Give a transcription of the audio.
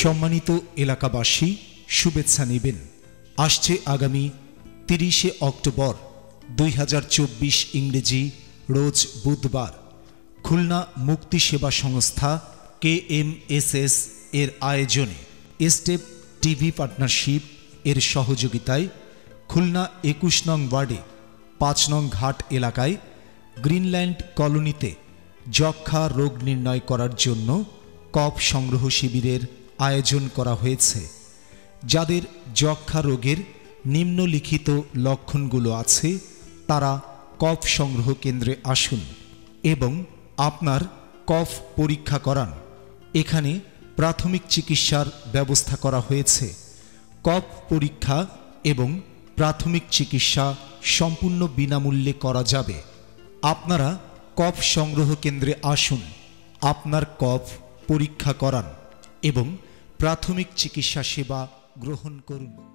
সম্মানিত এলাকাবাসী, শুভেচ্ছা নেবেন। আসছে আগামী 30শে অক্টোবর 2024 ইংরেজি রোজ বুধবার খুলনা মুক্তি সেবা সংস্থা KMSS এর আয়োজনে স্টেপ টিভি পার্টনারশিপ এর সহযোগিতায় খুলনা 21 নং ওয়ার্ডে 5 নং ঘাট এলাকায় গ্রিনল্যান্ড কলোনিতে যক্ষ্মা রোগ নির্ণয় করার জন্য কফ সংগ্রহ শিবিরের আয়োজন করা হয়েছে। যাদের যক্ষ্মা রোগের নিম্নলিখিত লক্ষণগুলো আছে তারা কফ সংগ্রহ কেন্দ্রে আসুন এবং আপনার কফ পরীক্ষা করান। এখানে প্রাথমিক চিকিৎসার ব্যবস্থা করা হয়েছে। কফ পরীক্ষা এবং প্রাথমিক চিকিৎসা সম্পূর্ণ বিনামূল্যে করা যাবে। আপনারা কফ সংগ্রহ কেন্দ্রে আসুন, আপনার কফ পরীক্ষা করান এবং প্রাথমিক চিকিৎসা সেবা গ্রহণ করুন।